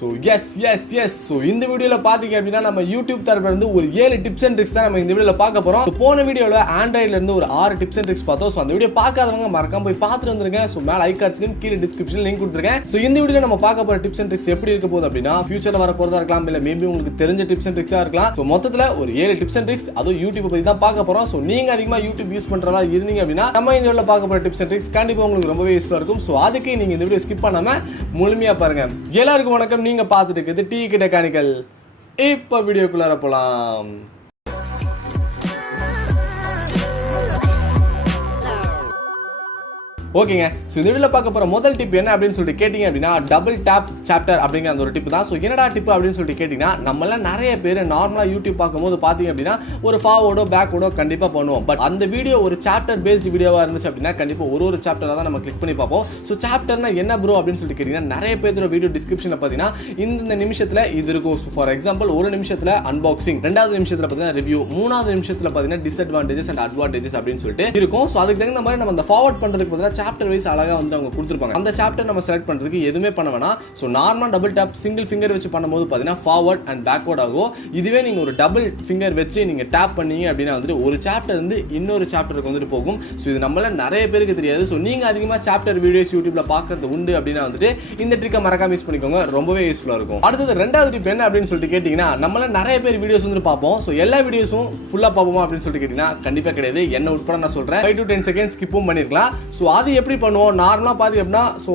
So yes so இந்த வீடியோவில் பார்த்தீங்க அப்படின்னா நம்ம யூடியூப் தரப்புல இருந்து ஒரு 7 டிப்ஸ் அண்ட் ட்ரிக்ஸ் தான் நம்ம இந்த வீடியோவில் பார்க்க போகிறோம். போன வீடியோவில் ஆண்ட்ராய்ட்லேருந்து ஒரு 6 டிப்ஸ் அண்ட் ட்ரிக்ஸ் பார்த்தோம். ஸோ அந்த வீடியோ பார்க்காதவங்க மறக்காம போய் பார்த்துட்டு வந்துருங்க. ஸோ மேலே ஐகார்ட்ஸ்லையும் கீழே டிஸ்கிரிப்ஷனில் லிங்க் கொடுத்துருக்கேன். ஸோ இந்த வீடியோவில் நம்ம பார்க்க போகிற டிப்ஸ் அண்ட் ட்ரிக்ஸ் எப்படி இருக்க போகுது அப்படின்னா ஃபியூச்சரில் வர போகிறதா இருக்கலாம், இல்லை மேபி உங்களுக்கு தெரிஞ்ச டிப்ஸ் அண்ட் ட்ரிக்ஸாக இருக்கலாம். ஸோ மொத்தத்தில் ஒரு 7 டிப்ஸ் அண்ட் ட்ரிக்ஸ், அதுவும் யூடியூப் பற்றி தான் பார்க்க போகிறோம். ஸோ நீங்கள் அதிகமாக யூடியூப் யூஸ் பண்ணுறதா இருந்தீங்க அப்படின்னா நம்ம இந்த வீடியோவில் பார்க்க போகிற டிப்ஸ் அண்ட் ட்ரிக்ஸ் கண்டிப்பாக உங்களுக்கு ரொம்பவே யூஸ்ஃபுல்லாக இருக்கும். ஸோ அதுக்கு நீங்கள் இந்த வீடியோ ஸ்கிப் பண்ணாமல் முழுமையாக பாருங்கள். எல்லாருக்கும் வணக்கம். நீங்கள் பார்த்துட்டு இருக்குது TECHANICAL. இப்போ வீடியோக்குள்ளார போலாம். ஓகேங்க. ஸோ இந்த வீடியோவில் பார்க்க போகிற முதல் டிப் என்ன அப்படின்னு சொல்லிட்டு கேட்டிங்க அப்படின்னா டபுள் டேப் சாப்டர் அப்படிங்கிற அந்த ஒரு டிப் தான். ஸோ என்னடா டிப் அப்படின்னு சொல்லிட்டு கேட்டிங்கன்னா நம்மளாம் நிறைய பேர் நார்மலாக யூடியூப் பார்க்கும்போது பார்த்தீங்க அப்படின்னா ஒரு ஃபார்வர்டோ பேக்வர்டோ கண்டிப்பாக பண்ணுவோம். பட் அந்த வீடியோ ஒரு சாப்டர் பேஸ்டு வீடியோவாக இருந்துச்சு அப்படின்னா கண்டிப்பாக ஒரு சாப்டராக தான் நம்ம கிளிக் பண்ணி பார்ப்போம். ஸோ சாப்டர்னா என்ன ப்ரோ அப்படின்னு சொல்லிட்டு கேட்டிங்கன்னா நிறைய பேரோட வீடியோ டிஸ்கிரிப்ஷனில் பார்த்தீங்கன்னா இந்த நிமிஷத்தில் இது இருக்கும். ஸோ ஃபார் எக்ஸாம்பிள் ஒரு நிமிஷத்தில் அன்பாக்சிங், 2வது நிமிஷத்தில் பார்த்தீங்கன்னா ரிவ்யூ, 3வது நிமிஷத்தில் பார்த்தீங்கன்னா டிஸ்அட்வான்டேஜஸ் அண்ட் அட்வான்டேஜஸ் அப்படின்னு சொல்லிட்டு இருக்கும். ஸோ அதுக்கு தகுந்த மாதிரி நம்ம அந்த ஃபார்வர்ட் பண்ணுறதுக்கு பார்த்தீங்கன்னா சாப்டர் வைஸ் அழகாக வந்து அவங்க கொடுத்துருப்பாங்க. அந்த சாப்டர் நம்ம செலக்ட் பண்ணுறதுக்கு எதுவுமே பண்ண வேணாம். So normal double tape single finger வச்சு பண்ணும்போது பார்த்தீங்கன்னா ஃபார்வர்ட் அண்ட் பேக்வர்ட் ஆகும். இதுவே நீங்கள் ஒரு டபுள் ஃபிங்கர் வச்சு நீங்கள் டேப் பண்ணீங்க அப்படின்னா வந்துட்டு ஒரு சாப்டர் வந்து இன்னொரு சாப்டருக்கு வந்துட்டு போகும். ஸோ இது நம்மள நிறைய பேருக்கு தெரியாது. ஸோ நீங்கள் அதிகமாக சாப்டர் வீடியோஸ் யூடியூப்ல பார்க்கறது உண்டு அப்படின்னா வந்துட்டு இந்த ட்ரிக்கை மறக்காம யூஸ் பண்ணிக்கோங்க, ரொம்பவே யூஸ்ஃபுல்லாக இருக்கும். அடுத்தது 2வது டிப் என்ன அப்படின்னு சொல்லிட்டு கேட்டிங்கன்னா நம்மள நிறைய பேர் வீடியோஸ் வந்து பார்ப்போம். ஸோ எல்லா வீடியோஸும் ஃபுல்லாக பார்ப்போமா அப்படின்னு சொல்லிட்டு கேட்டிங்கன்னா கண்டிப்பாக கிடையாது. என்ன உட்பட நான் சொல்கிறேன் 5 to 10 செகண்ட்ஸ் ஸ்கிப்பும் பண்ணிருக்கலாம். ஸோ அது எப்படி பண்ணுவோம் நார்மலாக பார்த்திங்க அப்படின்னா ஸோ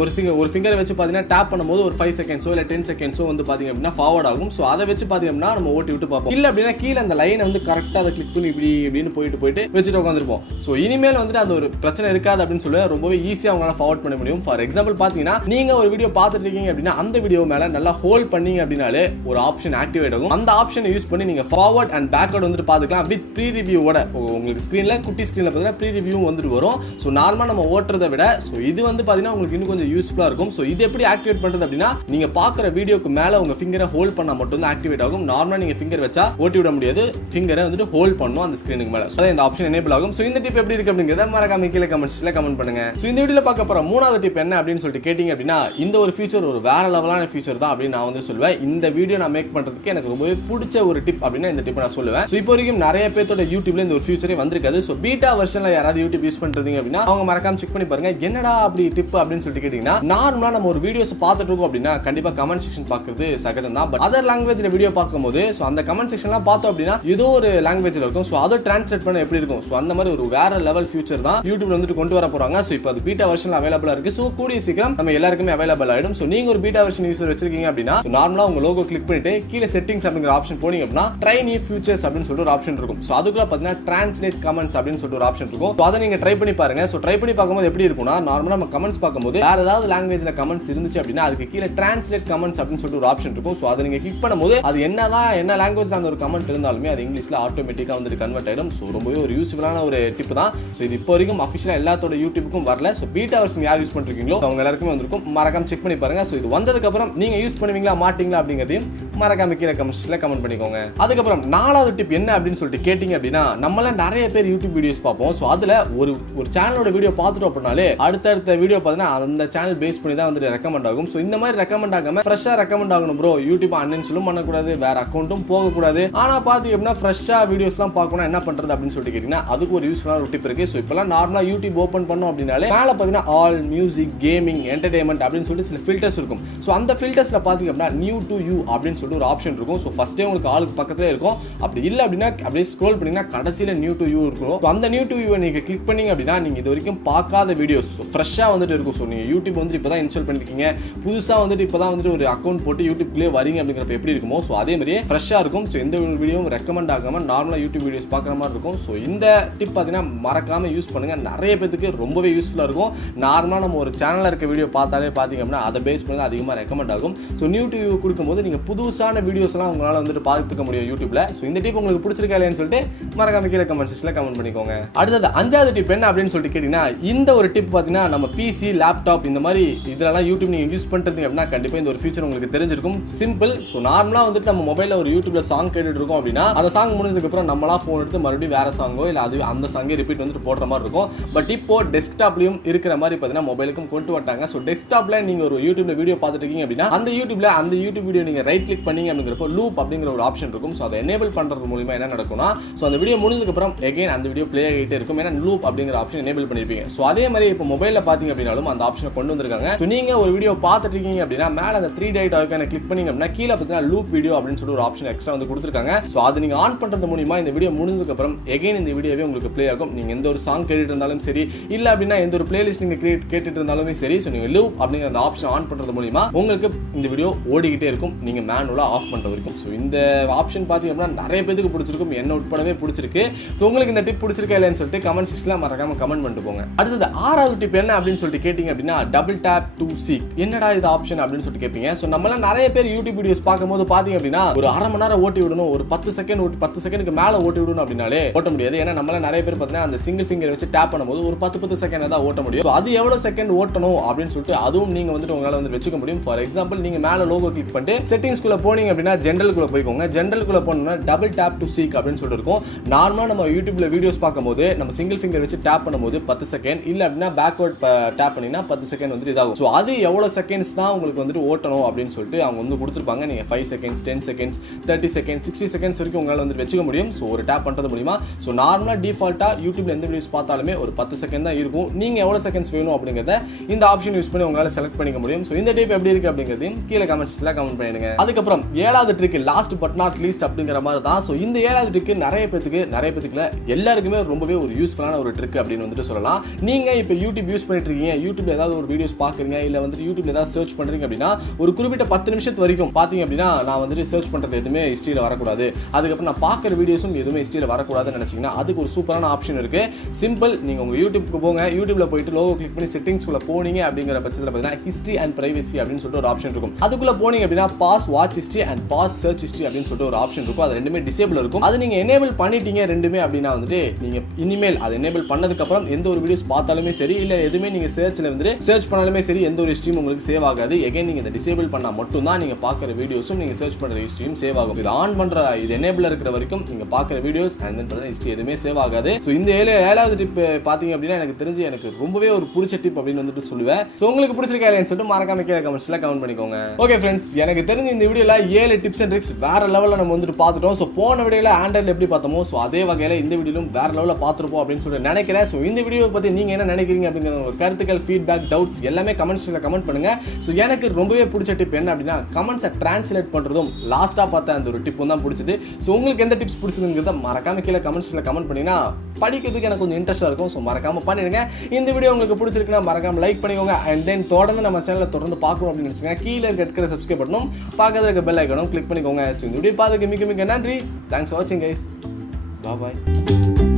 ஒரு ஃபிங்கரை வச்சு பார்த்தீங்கன்னா டேப் பண்ணும்போது ஒரு 5 செகண்ட்ஸோ இல்லை 10 செகண்ட்ஸோ வந்து பார்த்தீங்க அப்படின்னா ஃபார்வர்ட் ஆகும். ஸோ அதை வச்சு பார்த்தீங்க அப்படின்னா நம்ம ஓட்டி விட்டு பார்ப்போம். இல்லை அப்படின்னா கீழே அந்த லைனை வந்து கரெக்டாக அதை கிளிக் பண்ணி இப்படி இப்படின்னு போயிட்டு வச்சுட்டு உட்காந்துருப்போம். ஸோ இனிமேல் வந்துட்டு அந்த ஒரு பிரச்சனை இருக்காது அப்படின்னு சொல்லி ரொம்பவே ஈஸியாக அவங்களால ஃபார்வர்ட் பண்ண முடியும். ஃபார் எக்ஸாம்பிள் பார்த்தீங்கன்னா நீங்கள் ஒரு வீடியோ பார்த்துட்டு இருக்கீங்க அப்படின்னா அந்த வீடியோ மேலே நல்லா ஹோல்ட் பண்ணீங்க அப்படின்னாலே ஒரு ஆப்ஷன் ஆக்டிவேட் ஆகும். அந்த ஆப்ஷனை யூஸ் பண்ணி நீங்கள் ஃபார்வர்ட் அண்ட் பேக்வர்ட் வந்துட்டு பார்த்துக்கலாம் வித் ப்ரீ ரிவ்யூவோட. உங்களுக்கு ஸ்க்ரீனில் குட்டி ஸ்க்ரீனில் பார்த்தீங்கன்னா ப்ரீ ரிவ்யூ வந்துட்டு வரும். ஸோ நார்மலாக நம்ம ஓட்டுறதை விட ஸோ இது வந்து பார்த்தீங்கன்னா உங்களுக்கு இன்னும் கொஞ்சம் யூஸ்ஃபுல்லாக இருக்கும். ஸோ இது எப்படி ஆக்டிவேட் பண்ணுறது அப்படின்னா நீங்கள் பார்க்குற வீடியோக்கு மேலே உங்கள் ஃபிங்கரை ஹோல்ட் பண்ணால் மட்டும் தான் ஆக்டிவேட் ஆகும். நார்மலாக நீங்கள் ஃபிங்கர் வச்சா ஓட்டி விட முடியாது, ஃபிங்கரை வந்துட்டு ஹோல்ட் பண்ணும் அந்த ஸ்க்ரீனுக்கு மேலே. ஸோ இந்த ஆப்ஷன் எனேபிள் ஆகும். ஸோ இந்த டிப் எப்படி இருக்கு அப்படிங்கிறத மறக்காம கீழே கமெண்ட்ஸில் கமெண்ட் பண்ணுங்க. ஸோ இந்த வீடியோவில் பார்க்க போகிற 3வது டிப் என்ன அப்படின்னு சொல்லிட்டு கேட்டிங்க அப்படின்னா இந்த ஒரு ஃபீச்சர் ஒரு வேற லெவலான ஃபீச்சர் தான் அப்படின்னு நான் வந்து சொல்லுவேன். இந்த வீடியோ நான் மேக் பண்ணுறதுக்கு எனக்கு ரொம்பவே பிடிச்ச ஒரு டிப் அப்படின்னா இந்த டிப் நான் சொல்லுவேன். ஸோ இப்போ வரைக்கும் நிறைய பேரோட யூடியூப்ல இந்த ஒரு ஃபீச்சரே வந்திருக்காது. ஸோ பீட்டா வெர்ஷனில் யாராவது யூடியூப் யூஸ் பண்ணுறீங்க அப்படின்னா அவங்க மறக்காம செக் பண்ணி பாருங்க. என்னடா அப்படி டிப் அப்படின்னு சொல்லிட்டு கேட்டீங்கன்னா நார்மலா நம்ம ஒரு வீடியோஸ் பார்த்துட்டு இருக்கோம் அப்படின்னா கண்டிப்பா கமெண்ட் செக்ஷன் பார்க்கிறது சகஜம் தான். பட் அதர் லாங்குவேஜ்ல வீடியோ பார்க்கும்போது ஸோ அந்த கமெண்ட் செக்ஷன்லாம் பார்த்தோம் அப்படின்னா ஏதோ ஒரு லாங்குவேஜ்ல இருக்கும். ஸோ அதை டிரான்ஸ்லேட் பண்ண எப்படி இருக்கும். ஸோ அந்த மாதிரி ஒரு வேற லெவல் ஃபியூச்சர் தான் யூடியூப்ல வந்துட்டு கொண்டு வர போறாங்க. ஸோ இப்போ அது பீட்டா வெர்ஷன்ல அவைலபிளா இருக்கு. ஸோ கூடிய சீக்கிரம் நம்ம எல்லாருக்குமே அவைலபிள் ஆயிடும். ஸோ நீங்க ஒரு பீட்டா வெர்ஷன் யூசர் வச்சிருக்கீங்க அப்படின்னா நார்மலா உங்க லோகோ கிளிக் பண்ணிட்டு கீழே செட்டிங்ஸ் அப்படிங்கிற ஆப்ஷன் போனீங்க அப்படின்னா ட்ரை நியூ ஃபியூச்சர்ஸ் அப்படின்னு சொல்லிட்டு ஒரு ஆப்ஷன் இருக்கும். ஸோ அதுக்குள்ள பார்த்தீங்கன்னா டிரான்ஸ்லேட் கமெண்ட்ஸ் அப்படின்னு சொல்லிட்டு ஒரு ஆப்ஷன் இருக்கும். ஸோ அதை நீங்க ட்ரை பண்ணி பாருங்க. ஸோ ட்ரை பண்ணி பார்க்கும்போது எப்படி இருக்கும்னா நார்மலா நம்ம கமெண்ட்ஸ் பார்க்கும்போது வேற ஏதாவது லாங்குவேஜ்ல கமெண்ட்ஸ் இருந்துச்சு அப்படின்னா அதுக்கு கீழே டிரான்ஸ்லேட் கமெண்ட்ஸ் அப்படின்னு சொல்லிட்டு ஒரு ஆப்ஷன் இருக்கும். ஸோ அதை நீங்க கிளிக் பண்ணும்போது அது என்ன லாங்குவேஜ்ல அந்த ஒரு கமெண்ட் இருந்தாலுமே அது இங்கிலீஷ்ல ஆட்டோமேட்டிக்கா வந்து கன்வெர்ட் ஆயிடும். ஸோ ரொம்பவே ஒரு யூஸ்ஃபுல்லான ஒரு டிப் தான். ஸோ இது இப்போ வரைக்கும் அஃபிஷியலா எல்லாத்தோட யூடியூப்க்கும் வரல. ஸோ பீட்டா வெர்ஷன் யார் யூஸ் பண்றீங்களோ அவங்க எல்லாருக்குமே வந்திருக்கும். மறக்காம செக் பண்ணி பாருங்க. ஸோ இது வந்ததுக்கு அப்புறம் நீங்க யூஸ் பண்ணுவீங்களா மாட்டீங்களா அப்படிங்கிறதையும் மறக்காம கீழே கமெண்ட்ஸ்ல கமெண்ட் பண்ணிக்கோங்க. அதுக்கப்புறம் 4வது டிப் என்ன அப்படின்னு சொல்லிட்டு கேட்டிங்க அப்படின்னா நம்மள நிறைய பேர் யூடியூப் வீடியோஸ் பார்ப்போம். ஸோ அதுல ஒரு சேனலோட வீடியோ பார்த்துட்டோம் அப்படின்னாலே அடுத்தடுத்த வீடியோ பார்த்தீங்கன்னா அந்த சேனல் பேஸ் பண்ணி தான் வந்துட்டு ரெக்கமெண்ட் ஆகும். ஸோ இந்த மாதிரி ரெக்கமெண்ட் ஆகாம ஃப்ரெஷ்ஷா ரெக்கமெண்ட் ஆகணும் ப்ரோ. யூடியூப் அன்இன்ஸ்டாலும் பண்ணக்கூடாது, வேற அக்கௌண்ட்டும் போகக்கூடாது. ஆனா பாத்தீங்க அப்படின்னா ஃப்ரெஷ்ஷா வீடியோஸ்லாம் பார்க்கணும் என்ன பண்றது அப்படின்னு சொல்லிட்டு கேட்டீங்கன்னா அதுக்கு ஒரு யூஸ்ஃபுல்லான ஒரு டிப் இருக்கு. ஸோ இப்பெல்லாம் நார்மலா யூடியூப் ஓப்பன் பண்ணோம் அப்படின்னாலே மேல பார்த்தீங்கன்னா ஆல் மியூசிக், கேமிங், என்டர்டைன்மெண்ட் அப்படின்னு சொல்லிட்டு சில ஃபில்டர்ஸ் இருக்கும். ஸோ அந்த ஃபில்டர்ஸ்ல பாத்தீங்க அப்படின்னா நியூ டு யூ அப்படின்னு சொல்லிட்டு ஒரு ஆப்ஷன் இருக்கும். ஸோ ஃபர்ஸ்டே உங்களுக்கு ஆளுக்கு பக்கத்துல இருக்கும். அப்படி இல்லை அப்படின்னா அப்படியே ஸ்க்ரோல் பண்ணீங்கன்னா கடைசியில நியூ டு யூ இருக்கும். அந்த நியூ டு யூ நீங்க கிளிக் பண்ணீங்க அப்படின்னா நீங்க இது வரைக்கும் பார்க்காத வீடியோஸ் ஃப்ரெஷ்ஷா வந்துட்டு இருக்கும். ஸோ நீங்க யூடியூப் வந்து இப்பதான் இன்ஸ்டால் பண்ணிருக்கீங்க, புதுசா வந்துட்டு இப்பதான் வந்துட்டு ஒரு அக்கௌண்ட் போட்டு யூடியூப்லயே வரீங்க அப்படிங்கிறப்ப எப்படி இருக்குமோ ஸோ அதே மாதிரியே ஃப்ரெஷ்ஷா இருக்கும். ஸோ எந்த ஒரு வீடியோவும் ரெக்கமெண்ட் ஆகாம நார்மலா யூடியூப் வீடியோஸ் பார்க்குற மாதிரி இருக்கும். ஸோ இந்த டிப் பார்த்தீங்கன்னா மறக்காம யூஸ் பண்ணுங்க. நிறைய பேருக்கு ரொம்பவே யூஸ்ஃபுல்லா இருக்கும். நார்மலா நம்ம ஒரு சேனல்ல இருக்க வீடியோ பார்த்தாலே பாத்தீங்க அப்படின்னா அதை பேஸ் பண்ணி அதிகமாக ரெக்கமெண்ட் ஆகும். ஸோ நியூ டு யூ கொடுக்கும்போது நீங்க புதுசான வீடியோஸ் எல்லாம் உங்களால வந்துட்டு பார்த்துக்க முடியும் யூடியூப்ல. ஸோ இந்த டிப் உங்களுக்கு பிடிச்சிருக்கா இல்லையான்னு சொல்லிட்டு மறக்காம கீழே கமெண்ட் செக்ஷன்ல கமெண்ட் பண்ணிக்கோங்க. அடுத்தது 5வது டிப் என்ன அப்படின்னு சொல்லிட்டு கேட்டீங்கன்னா இந்த ஒரு டிப் பார்த்தீங்கன்னா நம்ம பிசி லேப்டாப் இந்த மாதிரி இதெல்லாம் யூடியூப் நீங்கள் யூஸ் பண்ணுறீங்க அப்படின்னா கண்டிப்பாக இந்த ஒரு ஃபீச்சர் உங்களுக்கு தெரிஞ்சிருக்கும். சிம்பிள். ஸோ நார்மலாக வந்துட்டு நம்ம மொபைலில் ஒரு யூடியூப்ல சாங் கேட்டுட்டு இருக்கோம் அப்படின்னா அந்த சாங் முடிஞ்சதுக்கப்புறம் நம்மளா ஃபோன் எடுத்து மறுபடியும் வேற சாங்கோ இல்லை அது அந்த சாங்கே ரிப்பீட் வந்துட்டு போடுற மாதிரி இருக்கும். பட் இப்போ டெஸ்க்டாப்லையும் இருக்கிற மாதிரி பார்த்தீங்கன்னா மொபைலுக்கும் கொண்டு வந்துட்டாங்க. ஸோ டெஸ்க்டாப்ல நீங்கள் ஒரு யூடியூப்ல வீடியோ பார்த்துட்டு இருக்கீங்க அப்படின்னா அந்த யூடியூப் வீடியோ நீங்கள் ரைட் கிளிக் பண்ணீங்க அப்படிங்கிறப்போ லூப் அப்படிங்கிற ஒரு ஆப்ஷன் இருக்கும். ஸோ அதை எனேபிள் பண்ணுறது மூலிமா என்ன நடக்கும்னா ஸோ அந்த வீடியோ முடிஞ்சதுக்கப்புறம் எகைன் அந்த வீடியோ ப்ளே ஆகிட்டே இருக்கும். ஏன்னா லூப் அப்படிங்கிற ஆப்ஷன் எனேபிள் பண்ணிருப்பீங்க. ஸோ அதே மாதிரி இப்போ மொபைலில் பார்த்தீங்க அப்படின்னாலும் அந்த ஆப்ஷனை கொண்டு வந்திருக்காங்க. ஸோ நீங்கள் ஒரு வீடியோ பார்த்துட்டு இருக்கீங்க அப்படின்னா மேலே அந்த 3 டாட் ஐகானை கிளிக் பண்ணீங்க அப்படின்னா கீழே பார்த்தீங்கன்னா லூப் வீடியோ அப்படின்னு சொல்லி ஒரு ஆப்ஷன் எக்ஸ்ட்ரா வந்து கொடுத்துருக்காங்க. ஸோ அதை நீங்கள் ஆன் பண்ணுறது மூலிமா இந்த வீடியோ முடிஞ்சதுக்கப்புறம் எகைன் இந்த வீடியோவே உங்களுக்கு ப்ளே ஆகும். நீங்கள் எந்த ஒரு சாங் கேட்டுட்டு இருந்தாலும் சரி இல்லை அப்படின்னா எந்த ஒரு பிளேலிஸ்ட் நீங்கள் கேட்டுட்டு இருந்தாலுமே சரி. ஸோ நீங்கள் லூப் அப்படிங்கிற அந்த ஆப்ஷன் ஆன் பண்ணுறது மூலிமா உங்களுக்கு இந்த வீடியோ ஓடிக்கிட்டே இருக்கும் நீங்கள் மேனுவலாக ஆஃப் பண்ணுற வரைக்கும். ஸோ இந்த ஆப்ஷன் பார்த்தீங்க அப்படின்னா நிறைய பேருக்கு பிடிச்சிருக்கும், என்ன உட்படவே பிடிச்சிருக்கு. ஸோ உங்களுக்கு இந்த டிப் பிடிச்சிருக்கா இல்லைன்னு சொல்லிட்டு கமெண்ட் செக்ஷனில் மறக்காம கமெண்ட் பண்ணிட்டு போங்க. அடுத்தது 6வது டிப் என்ன அப்படின்னு சொல்லிட்டு கேட்டிங்க அப்படின்னா டபுள் டேப் டு சீக். என்னடா இது ஆப்ஷன் அப்படின்னு சொல்லிட்டு கேட்பீங்க. ஸோ நம்மளாம் நிறைய பேர் யூடியூப் வீடியோஸ் பார்க்கும்போது பார்த்தீங்க அப்படின்னா ஒரு அரை மணி நேரம் ஓட்டி விடணும், ஒரு 10 செகண்டுக்கு மேலே ஓட்டி விடணும் அப்படின்னாலே ஓட்ட முடியாது. ஏன்னா நம்மளாம் நிறைய பேர் பார்த்தீங்கன்னா அந்த சிங்கிள் ஃபிங்கர் வச்சு டேப் பண்ணும்போது ஒரு 10 செகண்ட் தான் ஓட்ட முடியும். அது எவ்வளவு செகண்ட் ஓட்டணும் அப்படின்னு சொல்லிட்டு அதுவும் நீங்க வந்துட்டு உங்களால வந்து வச்சுக்க முடியும். ஃபார் எக்ஸாம்பிள் நீங்க மேல லோகோ கிளிக் பண்ணிட்டு செட்டிங்ஸ்குள்ள போனீங்க அப்படின்னா ஜெனரலுக்குள்ள போய்க்கோங்க. ஜெனரலுக்குள்ள போனோம்னா டபுள் டேப் டு சீக் அப்படின்னு சொல்லிட்டு இருக்கும். நார்மலா நம்ம யூடியூப்ல வீடியோஸ் பார்க்கும்போது நம்ம சிங்கிள் ஃபிங்கர் வச்சு டேப் பண்ணும்போது 10 செகண்ட் இல்ல அப்படின்னா பேக்வர்ட் டேப் பண்ணீங்கன்னா 10 செகண்ட் வந்து இதாகும். ஸோ அது எவ்வளவு செகண்ட்ஸ் தான் உங்களுக்கு வந்துட்டு ஓட்டணும் அப்படின்னு சொல்லிட்டு அவங்க வந்து கொடுத்துருப்பாங்க. நீங்க 5 செகண்ட்ஸ் 10 செகண்ட்ஸ் 30 செகண்ட்ஸ் 60 செகண்ட்ஸ் வரைக்கும் உங்களால வந்து வச்சுக்க முடியும். ஸோ ஒரு டேப் பண்றது மூலியமா. ஸோ நார்மலா டிஃபால்ட்டா யூடியூப்ல எந்த வீடியோஸ் பார்த்தாலுமே ஒரு 10 செகண்ட் தான் இருக்கும். நீங்க எவ்வளவு செகண்ட்ஸ் வேணும் அப்படிங்கறத இந்த ஆப்ஷன் யூஸ் பண்ணி உங்களால செலக்ட் பண்ணிக்க முடியும். சோ இந்த டிப் எப்படி இருக்கு அப்படிங்கறதையும் கீழே கமெண்ட்ஸ்ல கமெண்ட் பண்ணிடுங்க. அதுக்கப்புறம் 7வது trick last but not least அப்படிங்கிற மாதிரி தான். சோ இந்த 7வது ட்ரிக் நிறைய பேத்துக்குல எல்லாருக்குமே ரொம்பவே ஒரு யூஸ்ஃபுல்லான ஒரு ட்ரிக் அப்படின்னு வந்துட்டு சொல்லலாம். நீங்க இப்போ யூடியூப் யூஸ் பண்ணிட்டு இருக்கீங்க, யூடியூப்ல ஏதாவது ஒரு வீடியோஸ் பாக்குறீங்க இல்ல வந்து யூடியூப்ல ஏதாவது சர்ச் பண்றீங்க அப்படின்னா ஒரு குறிப்பிட்ட 10 நிமிஷத்து வரைக்கும் பாத்தீங்க அப்படின்னா நான் வந்துட்டு சர்ச் பண்றது எதுவுமே ஹிஸ்டரியில வரக்கூடாது, அதுக்கப்புறம் நான் பார்க்குற வீடியோஸும் எதுவுமே ஹிஸ்டரியில வரக்கூடாதுன்னு நினைச்சீங்கன்னா அதுக்கு ஒரு சூப்பரான ஆப்ஷன் இருக்கு. சிம்பிள். நீங்க உங்க யூடியூப்க்கு போங்க, யூடியூப்ல போயிட்டு லோகோ கிளிக் பண்ணி செட்டிங்ஸ்குள்ள போனீங்க அப்படிங்கிற பட்சத்தில் பார்த்தீங்கன்னா ஹிஸ்டரி அண்ட் பிரைவசி அப்படின்னு சொல்லிட்டு ஒரு ஆப்ஷன் இருக்கும். அதுக்குள்ள போனீங்க அப்படின்னா pause watch history and pause search history அப்படின்னு சொல்லிட்டு ஒரு ஆப்ஷன் இருக்கும். அது ரெண்டுமே டிசேபிள் இருக்கும். அது நீங்க எனேபிள் பண்ணிட்டீங்க ரெண்டுமே அப்படின்னா வந்துட்டு நீங்க இனிமேல் அது எனேபிள் பண்ணதுக்கு அப்புறம் எந்த ஒரு வீடியோஸ் பார்த்தாலுமே சரி இல்ல எதுவுமே நீங்க சர்ச்ல வந்து சர்ச் பண்ணாலுமே சரி எந்த ஒரு ஹிஸ்டரியும் உங்களுக்கு சேவ் ஆகாது. எகைன் நீங்க இதை டிசேபிள் பண்ணா மட்டும் தான் நீங்க பார்க்குற வீடியோஸும் நீங்க சர்ச் பண்ற ஹிஸ்டரியும் சேவ் ஆகும். இது ஆன் பண்ற இது எனேபிள் இருக்கிற வரைக்கும் நீங்க பார்க்குற வீடியோஸ் அண்ட் தென் பண்ண ஹிஸ்டரி எதுவுமே சேவ் ஆகாது. ஸோ இந்த 7வது டிப் பாத்தீங்க அப்படின்னா எனக்கு தெரிஞ்சு எனக்கு ரொம்பவே ஒரு பிடிச்ச டிப் அப்படின்னு வந்துட்டு சொல்லுவேன். ஸோ உங்களுக்கு பிடிச்சிருக்கா இல்லைன்னு சொல்லிட்டு மறக்காம கீழே கமெண்ட்ஸ்ல கமெண்ட் பண்ணிக்கோங்க. ஓகே ஃப்ரெண்ட்ஸ், எனக்கு தெரிஞ்சு இந்த வீடியோல 7 டிப்ஸ் அண்ட் ட்ரிக்ஸ் வேற லெவலில் நம்ம வந்துட்டு பார்த்துட்டோம். ஸோ போன வீடியோல ஆண்ட்ராய்டில் எப்படி பார்த்தோமோ ஸோ அதே வகையில் இந்த வீடியோலும் வேற லெவலில் பார்த்துருப்போம் அப்படின்னு சொல்லிட்டு நினைக்கிறேன். ஸோ இந்த வீடியோ பற்றி நீங்க என்ன நினைக்கிறீங்க அப்படிங்கிற உங்க கருத்துக்கள் ஃபீட்பேக் டவுட்ஸ் எல்லாமே கமெண்ட்ஸ்ல கமெண்ட் பண்ணுங்க. ஸோ எனக்கு ரொம்பவே பிடிச்ச டிப் என்ன அப்படின்னா கமெண்ட்ஸை டிரான்ஸ்லேட் பண்றதும் லாஸ்ட்டாக பார்த்த அந்த ஒரு டிப்பும் தான் பிடிச்சது. ஸோ உங்களுக்கு எந்த டிப்ஸ் பிடிச்சதுங்கிறத மறக்காம கீழே கமெண்ட்ஸ்ல கமெண்ட் பண்ணிங்கன்னா படிக்கிறதுக்கு எனக்கு கொஞ்சம் இன்ட்ரெஸ்டாக இருக்கும். ஸோ மறக்காம பண்ணிடுங்க. இந்த வீடியோ உங்களுக்கு பிடிச்சிருக்குன்னா மறக்காம லைக் பண்ணிக்கோங்க. அண்ட் தென் தொடர்ந்து நம்ம சேனலை தொடர்ந்து பார்க்கணும் அப்படின்னு நினைச்சீங்கன்னா கீழே இருக்கிற சப்ஸ்கிரைப் பண்ணணும், பக்கத்தில் இருக்க பெல் ஐக்கனும் கிளிக் பண்ணிக்கோங்க. ஸோ இந்த வீடியோ பார்த்துக்கு மிக மிக நன்றி. தேங்க்ஸ் ஃபார் வாட்சிங் கைஸ். பாய்.